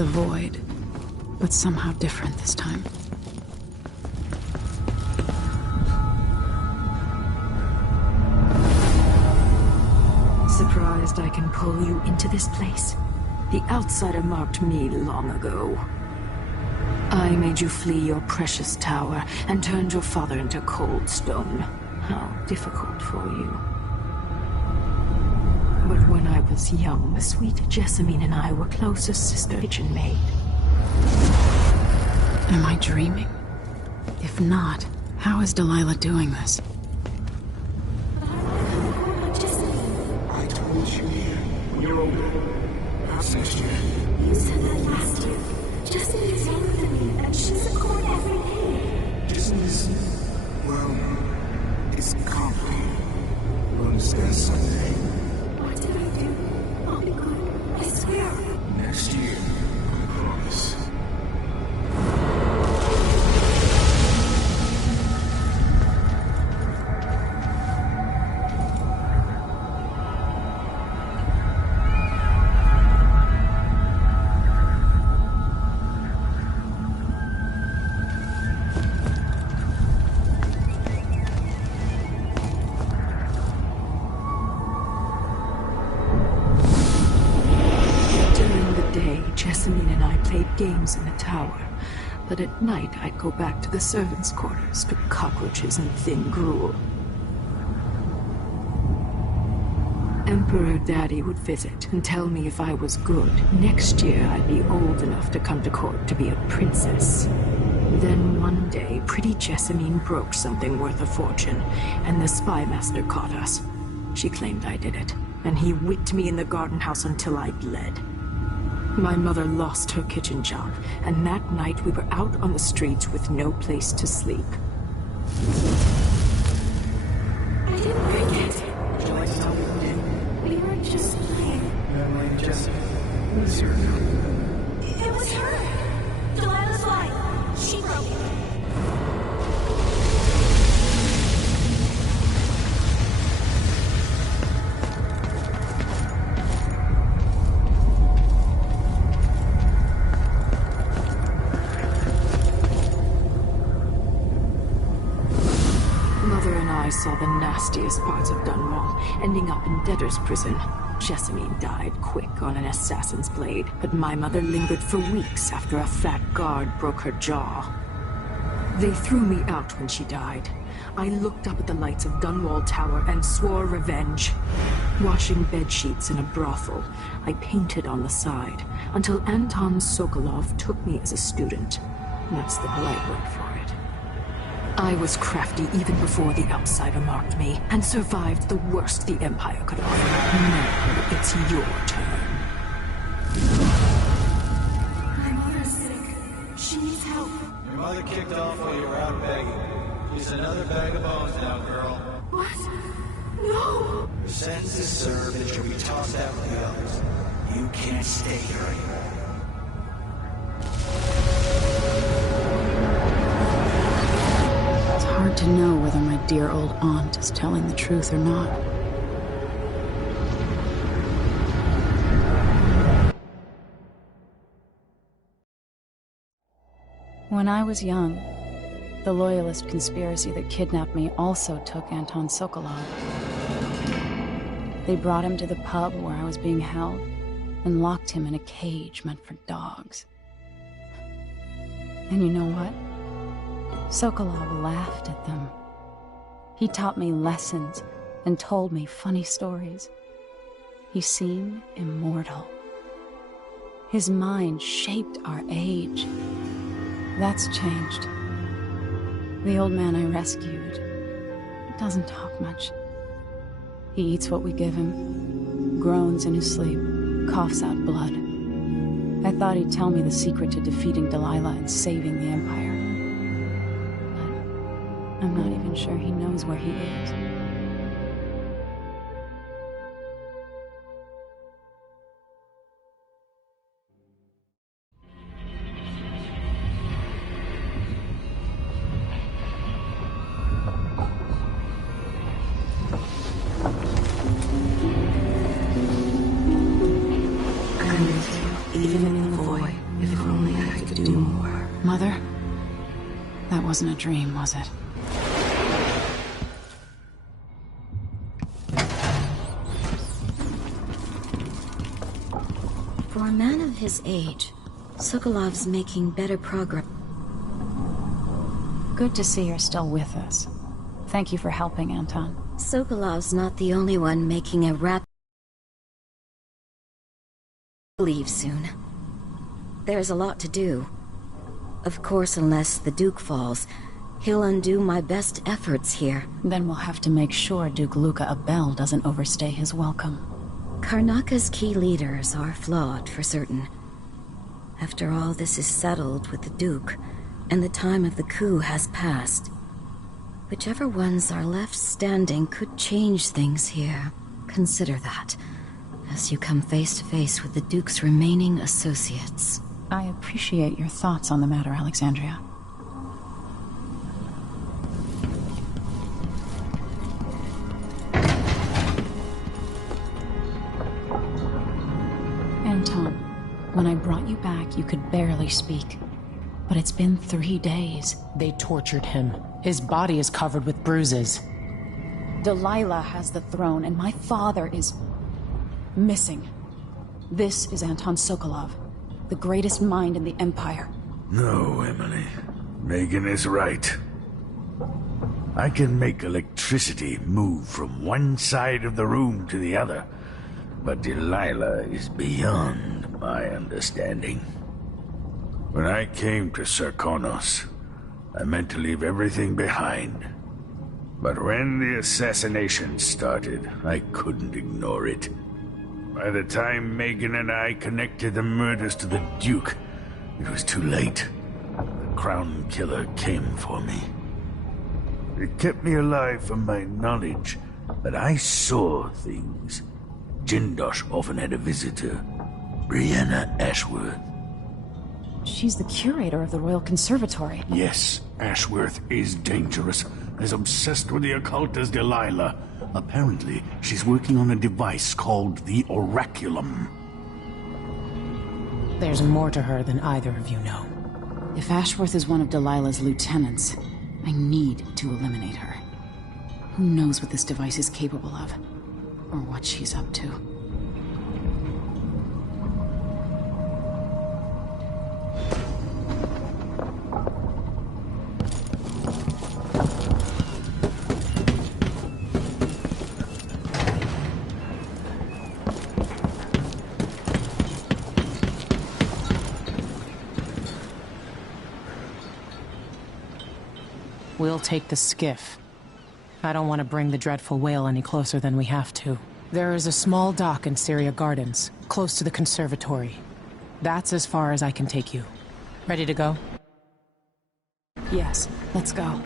the void, but somehow different this time. Surprised I can pull you into this place? The outsider marked me long ago. I made you flee your precious tower and turned your father into cold stone. How difficult for you. But when I was young, the sweet Jessamine and I were close as sister kitchen maid. Am I dreaming? If not, how is Delilah doing this? I told you here. When you're older. How's next year? You said that last year. Jessamine is younger than me, and she's a court every day. Isn't this... well... it's complicated. We'll understand someday. What did I do? I'll be good. I swear. Next year, I promise. Jessamine and I played games in the tower, but at night I'd go back to the servants' quarters to cockroaches and thin gruel. Emperor Daddy would visit and tell me if I was good. Next year I'd be old enough to come to court to be a princess. Then one day, pretty Jessamine broke something worth a fortune, and the spy master caught us. She claimed I did it, and he whipped me in the garden house until I bled. My mother lost her kitchen job, and that night we were out on the streets with no place to sleep. I didn't break it. Would you like to tell me who did? We were just playing. Young lady Jessie. Who is here now? It was her. Delilah's line. She broke it. I saw the nastiest parts of Dunwall, ending up in debtor's prison. Jessamine died quick on an assassin's blade, but my mother lingered for weeks after a fat guard broke her jaw. They threw me out when she died. I looked up at the lights of Dunwall Tower and swore revenge. Washing bedsheets in a brothel, I painted on the side, until Anton Sokolov took me as a student. That's the polite word for it. I was crafty even before the outsider marked me, and survived the worst the Empire could offer. Now it's your turn. My mother's sick. She needs help. Your mother kicked off while you were out begging. Just another bag of bones now, girl. What? No! Your sentence is served and you'll be tossed out with the others. You can't stay here anymore. Hard to know whether my dear old aunt is telling the truth or not. When I was young, the Loyalist conspiracy that kidnapped me also took Anton Sokolov. They brought him to the pub where I was being held and locked him in a cage meant for dogs. And you know what? Sokolov laughed at them. He taught me lessons and told me funny stories. He seemed immortal. His mind shaped our age. That's changed. The old man I rescued doesn't talk much. He eats what we give him, groans in his sleep, coughs out blood. I thought he'd tell me the secret to defeating Delilah and saving the Empire. I'm not even sure he knows where he is. Even in the void, Mother, that wasn't a dream, was it? For a man of his age, Sokolov's making better progress. Good to see you're still with us. Thank you for helping, Anton. Sokolov's not the only one making a rapid leave soon. There's a lot to do. Of course, unless the Duke falls, he'll undo my best efforts here. Then we'll have to make sure Duke Luca Abel doesn't overstay his welcome. Karnaka's key leaders are flawed, for certain. After all this is settled with the Duke, and the time of the coup has passed, whichever ones are left standing could change things here. Consider that, as you come face to face with the Duke's remaining associates. I appreciate your thoughts on the matter, Alexandria. Anton, when I brought you back, you could barely speak. But it's been 3 days. They tortured him. His body is covered with bruises. Delilah has the throne, and my father is missing. This is Anton Sokolov, the greatest mind in the Empire. No, Emily. Megan is right. I can make electricity move from one side of the room to the other, but Delilah is beyond my understanding. When I came to Serkonos, I meant to leave everything behind. But when the assassination started, I couldn't ignore it. By the time Megan and I connected the murders to the Duke, it was too late. The Crown Killer came for me. It kept me alive from my knowledge that I saw things. Jindosh often had a visitor, Brianna Ashworth. She's the curator of the Royal Conservatory. Yes, Ashworth is dangerous, as obsessed with the occult as Delilah. Apparently, she's working on a device called the Oraculum. There's more to her than either of you know. If Ashworth is one of Delilah's lieutenants, I need to eliminate her. Who knows what this device is capable of, or what she's up to. We'll take the skiff. I don't want to bring the dreadful whale any closer than we have to. There is a small dock in Syria Gardens, close to the conservatory. That's as far as I can take you. Ready to go? Yes, let's go.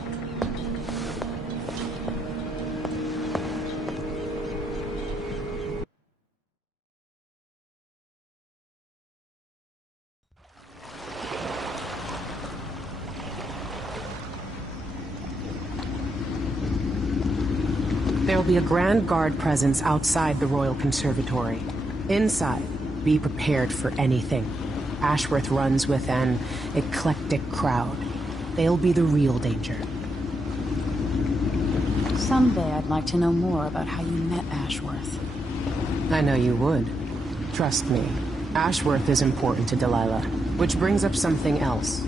There will be a Grand Guard presence outside the Royal Conservatory. Inside, be prepared for anything. Ashworth runs with an eclectic crowd. They'll be the real danger. Someday I'd like to know more about how you met Ashworth. I know you would. Trust me. Ashworth is important to Delilah. Which brings up something else.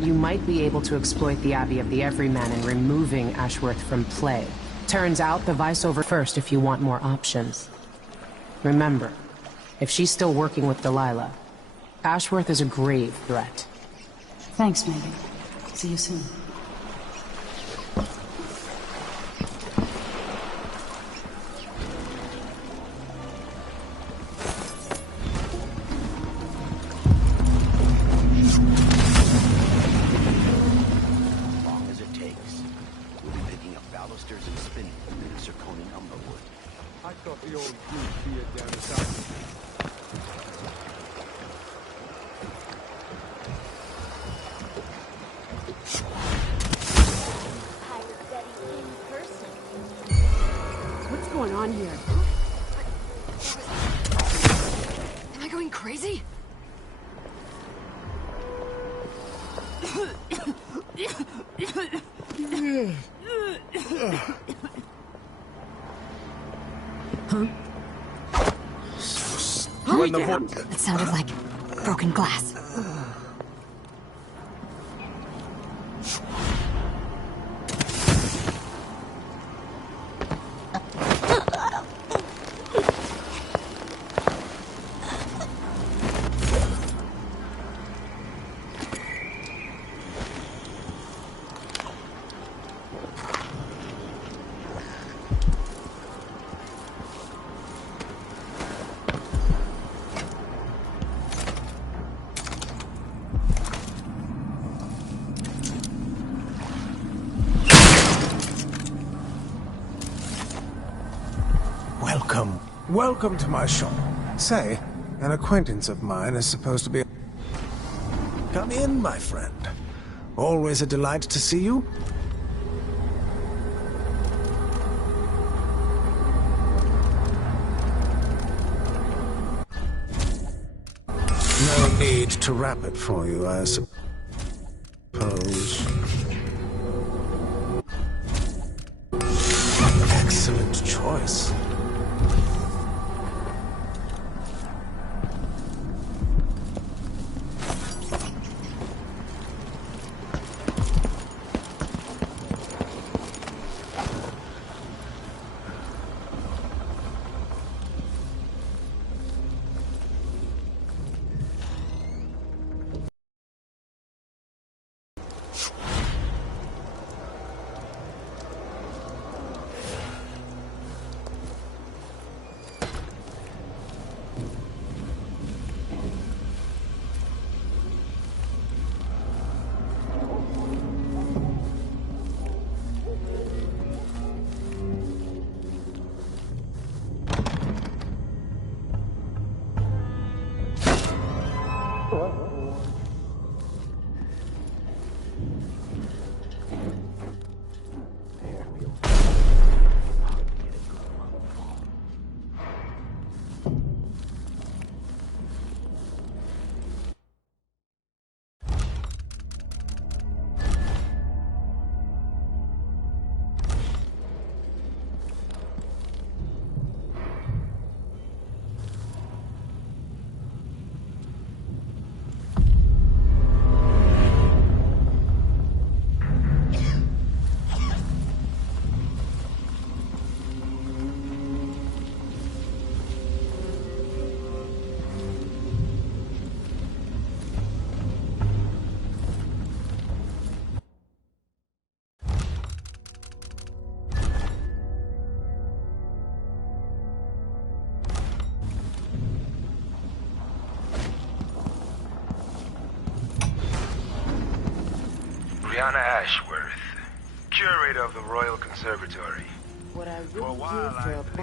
You might be able to exploit the Abbey of the Everyman in removing Ashworth from play. Turns out the vice over first if you want more options. Remember, if she's still working with Delilah, Ashworth is a grave threat. Thanks, Megan. See you soon. When the voice... It sounded like broken glass. Welcome to my shop. Say, an acquaintance of mine is supposed to be... Come in, my friend. Always a delight to see you. No need to wrap it for you, I suppose. Excellent choice. Ashworth, curator of the Royal Conservatory. What I would give for a bottle of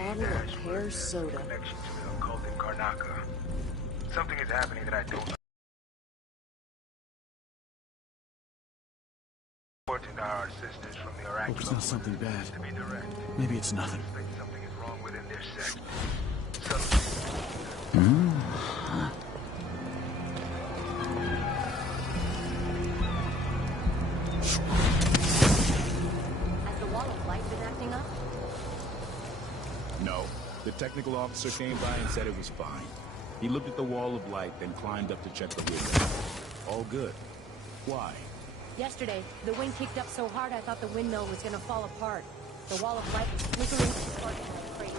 pear soda. Connection to the occult in Karnaca. Something is happening that I don't know. Important are our sisters from the Oracle. Hope it's not something bad. To be direct. Maybe it's nothing. Something is wrong within their sect. Has the wall of light been acting up? No. The technical officer came by and said it was fine. He looked at the wall of light, then climbed up to check the window. All good. Why? Yesterday, the wind kicked up so hard I thought the windmill was gonna fall apart. The wall of light was flickering and sparking like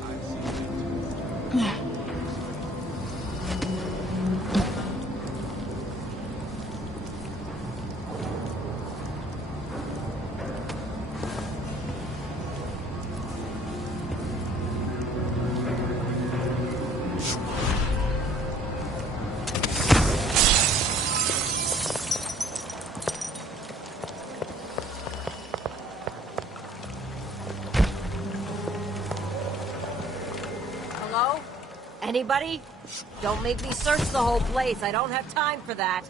crazy. Anybody? Don't make me search the whole place. I don't have time for that.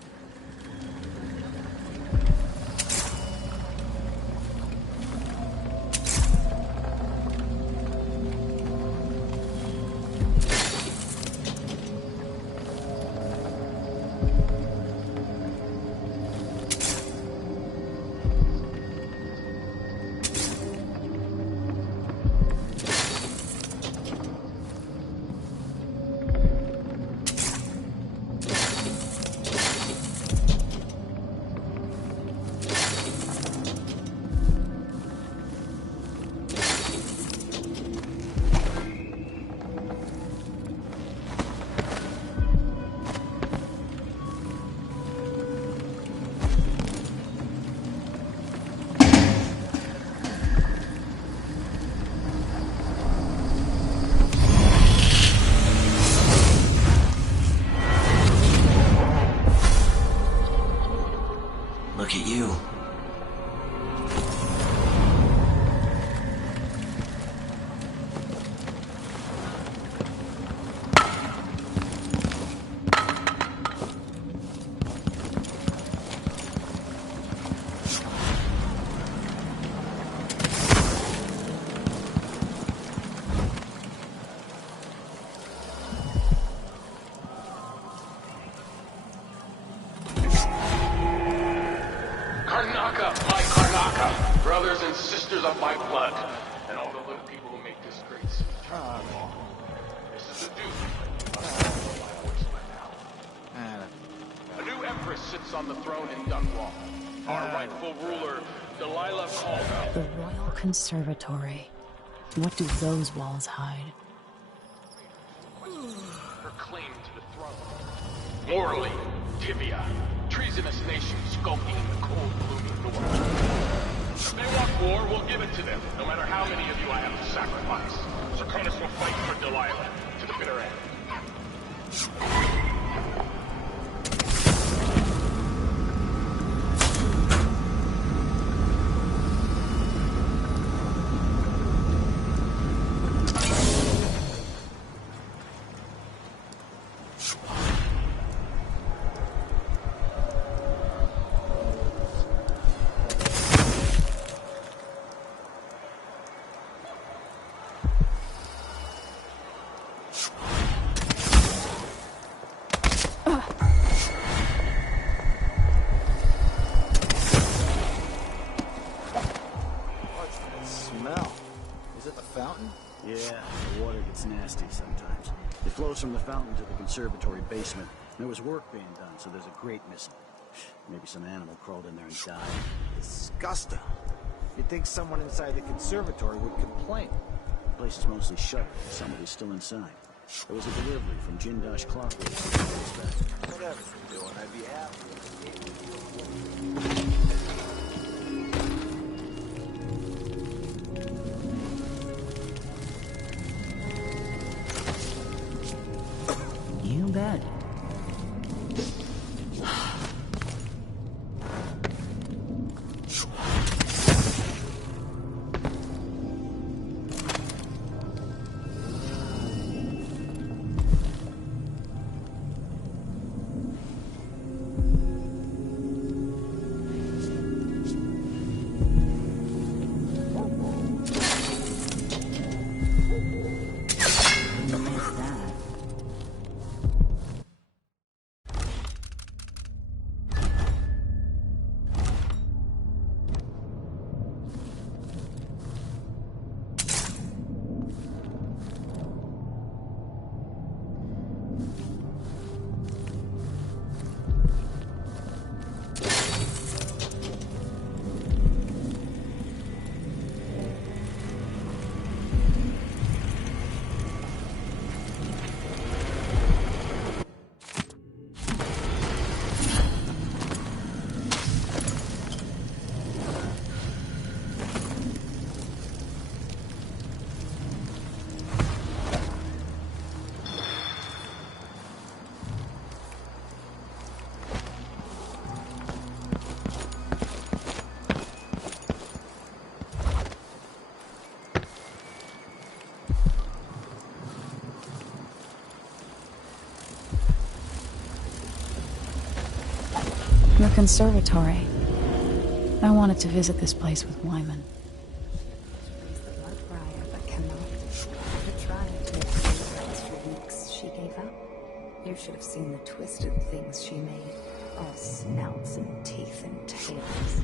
The Royal Conservatory. What do those walls hide? Her claim to the throne. Morally, tibia. Treasonous nation skulking in the cold, gloomy north. If they want war, we'll give it to them, no matter how many of you I have to sacrifice. Serkonos will fight for Delilah, to the bitter end. Sometimes. It flows from the fountain to the conservatory basement. There was work being done, so there's a grate missing. Maybe some animal crawled in there and died. Disgusting. You'd think someone inside the conservatory would complain. The place is mostly shut. Somebody's still inside. There was a delivery from Jindosh Clockwork. Whatever you're doing, I'd be happy. You bet. The conservatory. I wanted to visit this place with Wyman. The blood briar, but cannot. Never tried to make friends for weeks. She gave up. You should have seen the twisted things she made. All snouts and teeth and tails.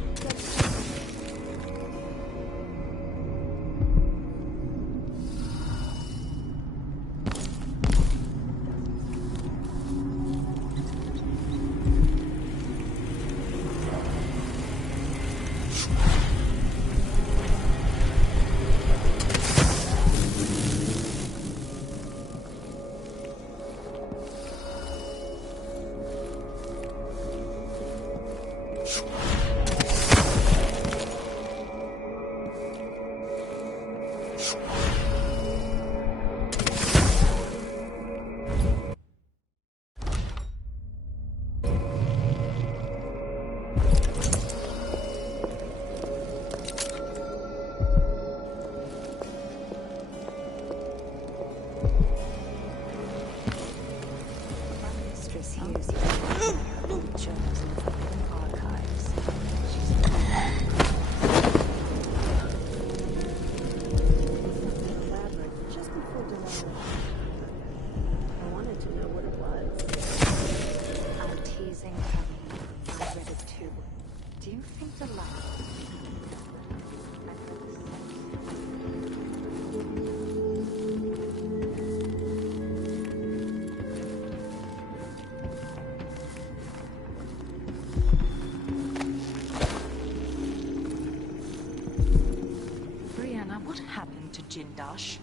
Jindosh.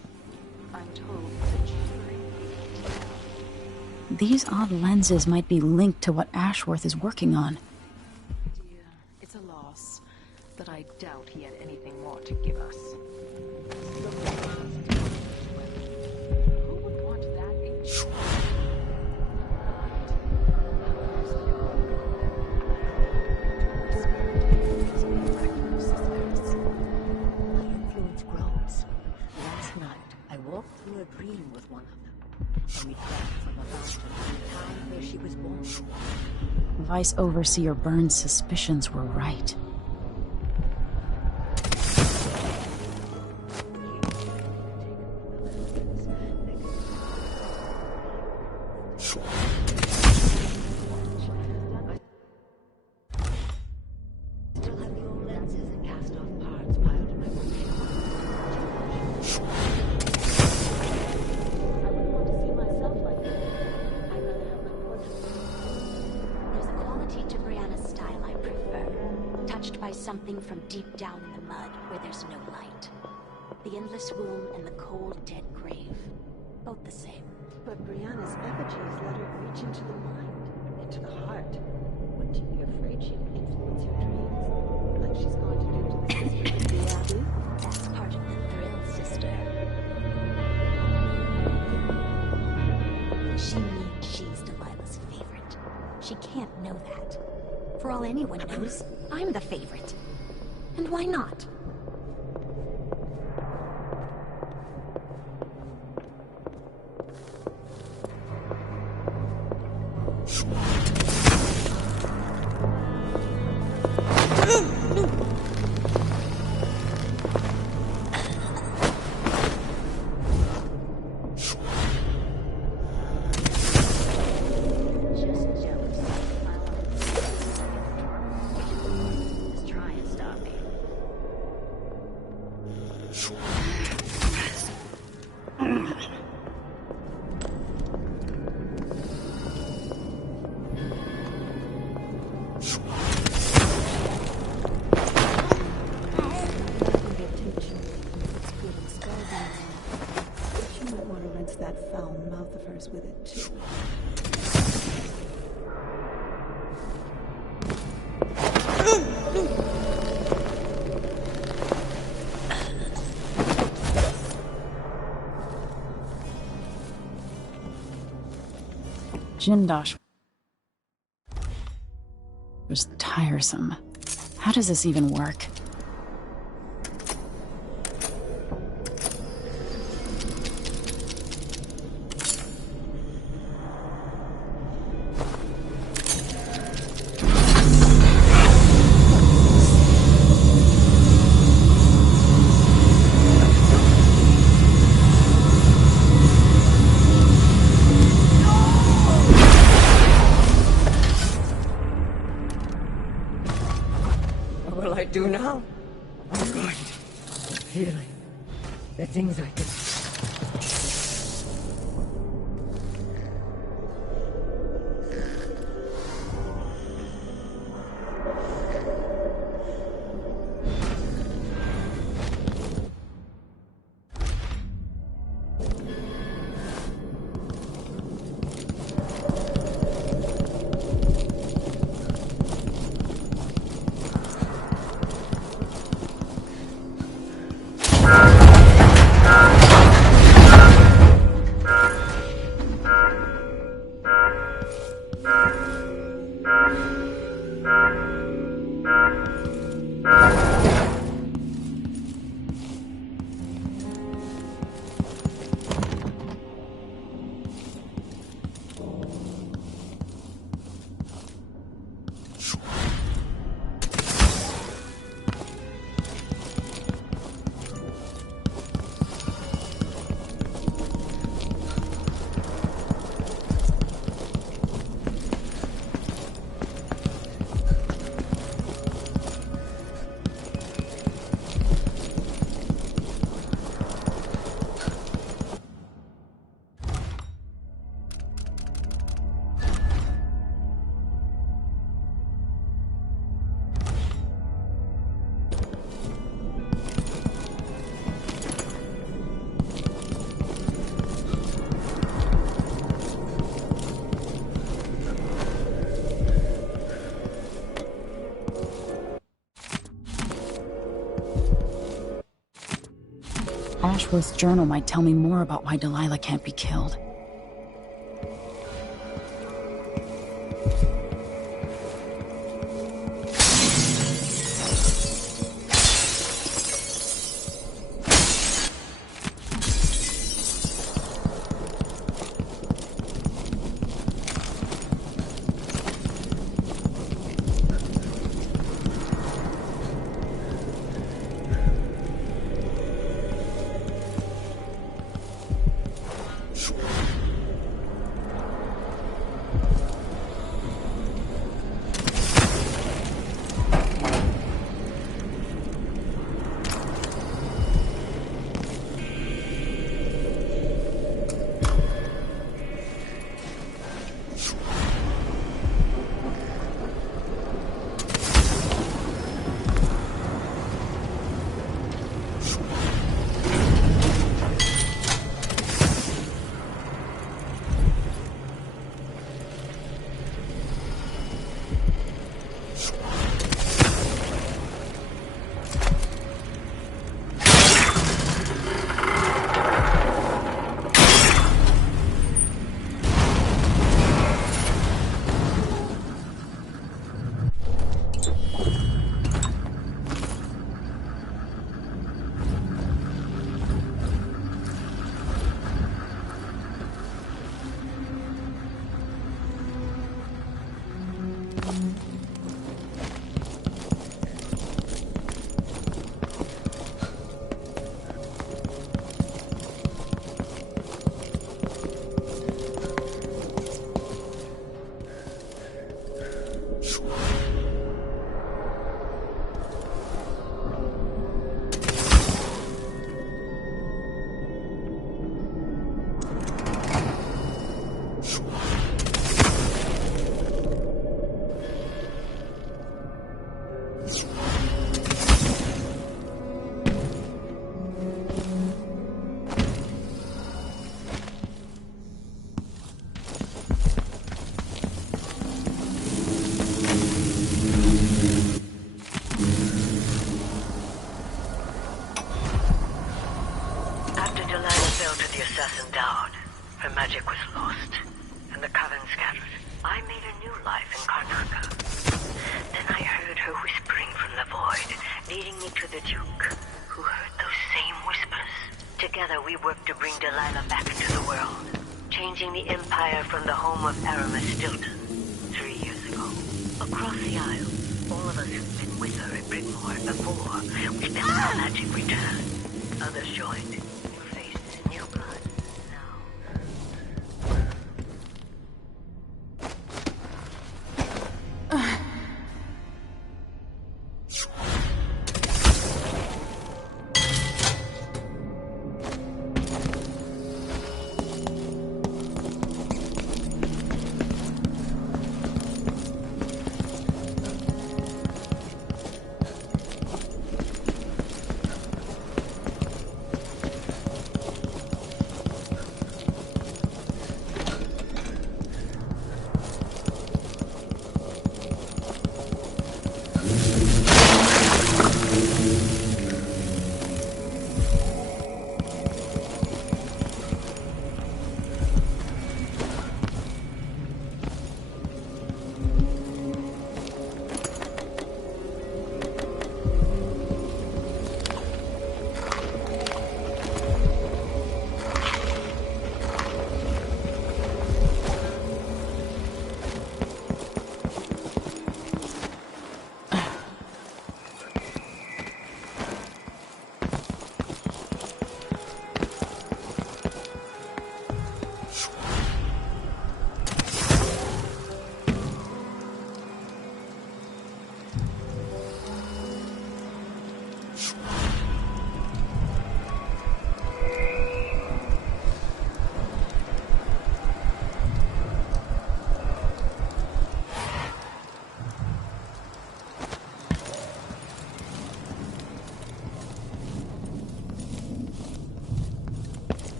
I'm told the jury. These odd lenses might be linked to what Ashworth is working on. Dear, it's a loss, but I doubt he had anything more to give us. Who would want that in My influence grows. Last night, I walked through a dream with one of them. And we drank from a fountain in the town where she was born. Vice Overseer Burns' suspicions were right. Something from deep down in the mud where there's no light. The endless womb and the cold, dead grave. Both the same. But Brianna's effigies let her reach into the mind, into the heart. Wouldn't you be afraid she'd influence your dreams? Like she's going to do to the sister of the Abbey? That's part of the thrill, sister. She means she's Delilah's favorite. She can't know that. For all anyone knows, I'm the favorite. And why not? With it too. Jindosh was tiresome. How does this even work? What will I do now? Oh God, the feeling, the things I can. Ashworth's journal might tell me more about why Delilah can't be killed.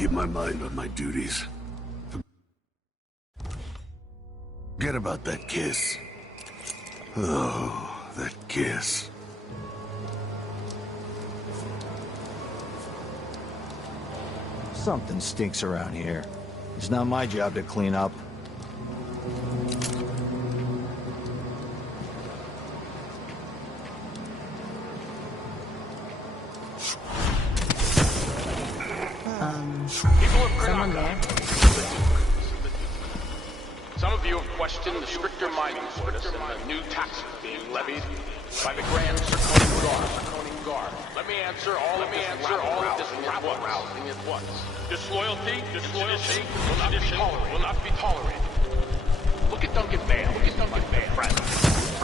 keep my mind on my duties. Forget about that kiss. Oh, that kiss. Something stinks around here. It's not my job to clean up. People of Someone Karnaka. Some of you have questioned the stricter mining orders and the new taxes being levied by the Grand Circonian Guard. Let me answer all of this rabble-rousing at once. Disloyalty will not be tolerated. Look at Duncan Bale. Friend.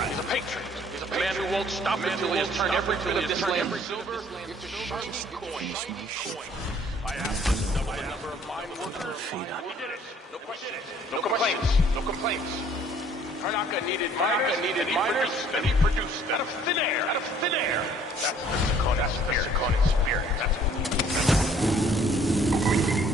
He's a patriot. He's a man who won't stop until he has turned every bit of this land silver into shiny coin. I asked him to double the number of mine workers. He did it. No complaints. Karnaka needed miners, and he produced them. Out of thin air. That's the Circonian spirit. That's what we need.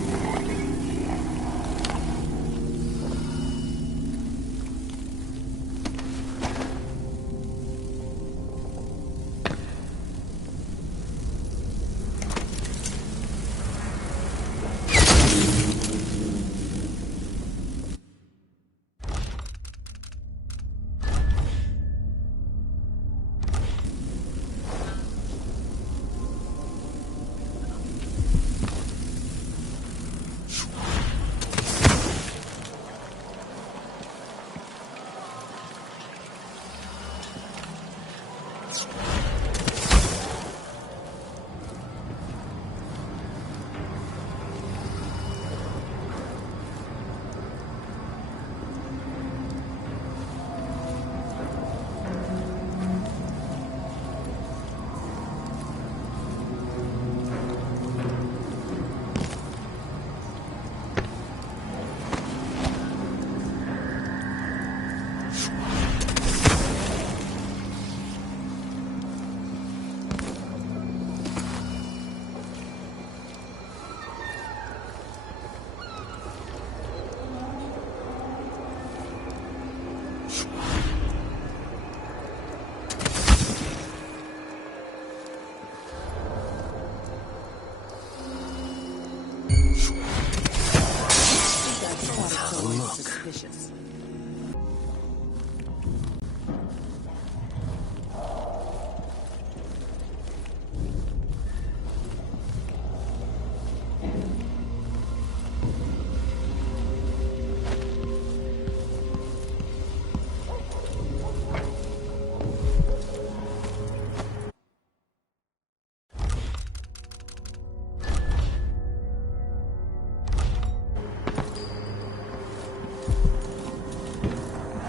Suspicious.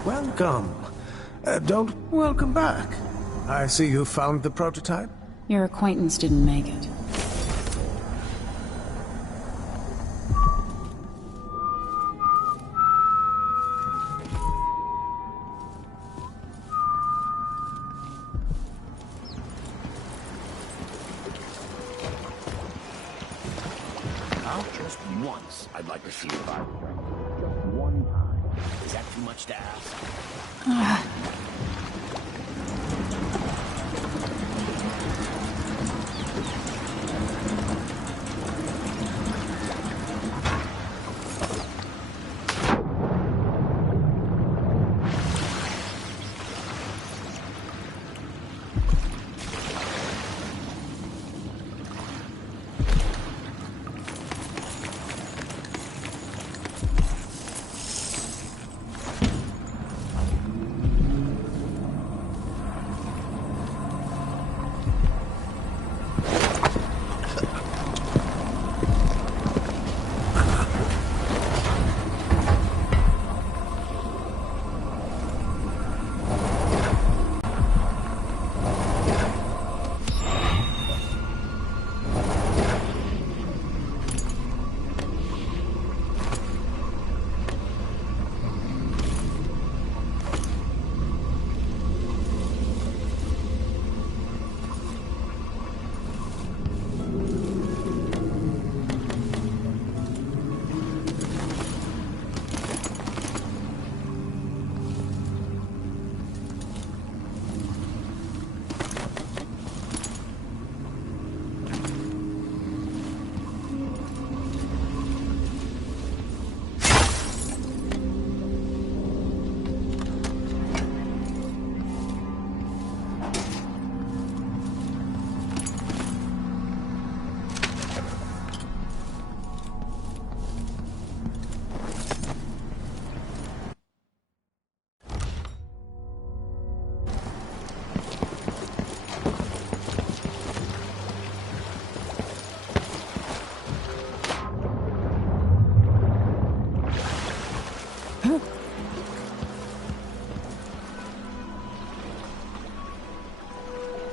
Welcome. Welcome back. I see you found the prototype. Your acquaintance didn't make it. Now, just once, I'd like to see you fire. Just one time. Is that too much to ask?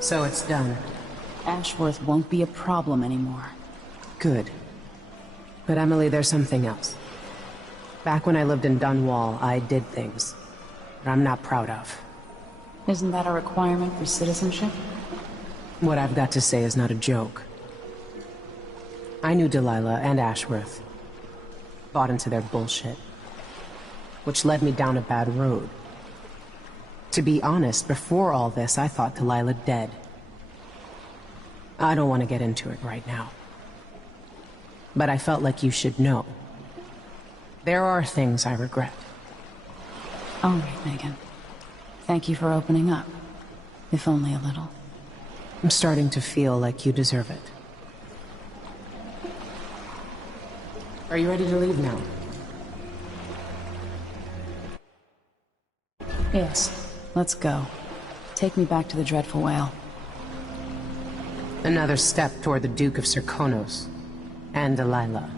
So it's done. Ashworth won't be a problem anymore. Good. But Emily, there's something else. Back when I lived in Dunwall, I did things that I'm not proud of. Isn't that a requirement for citizenship? What I've got to say is not a joke. I knew Delilah and Ashworth. Bought into their bullshit. Which led me down a bad road. To be honest, before all this, I thought Delilah dead. I don't want to get into it right now. But I felt like you should know. There are things I regret. All right, Megan. Thank you for opening up. If only a little. I'm starting to feel like you deserve it. Are you ready to leave now? Yes. Let's go. Take me back to the Dreadful Whale. Another step toward the Duke of Serkonos and Delilah.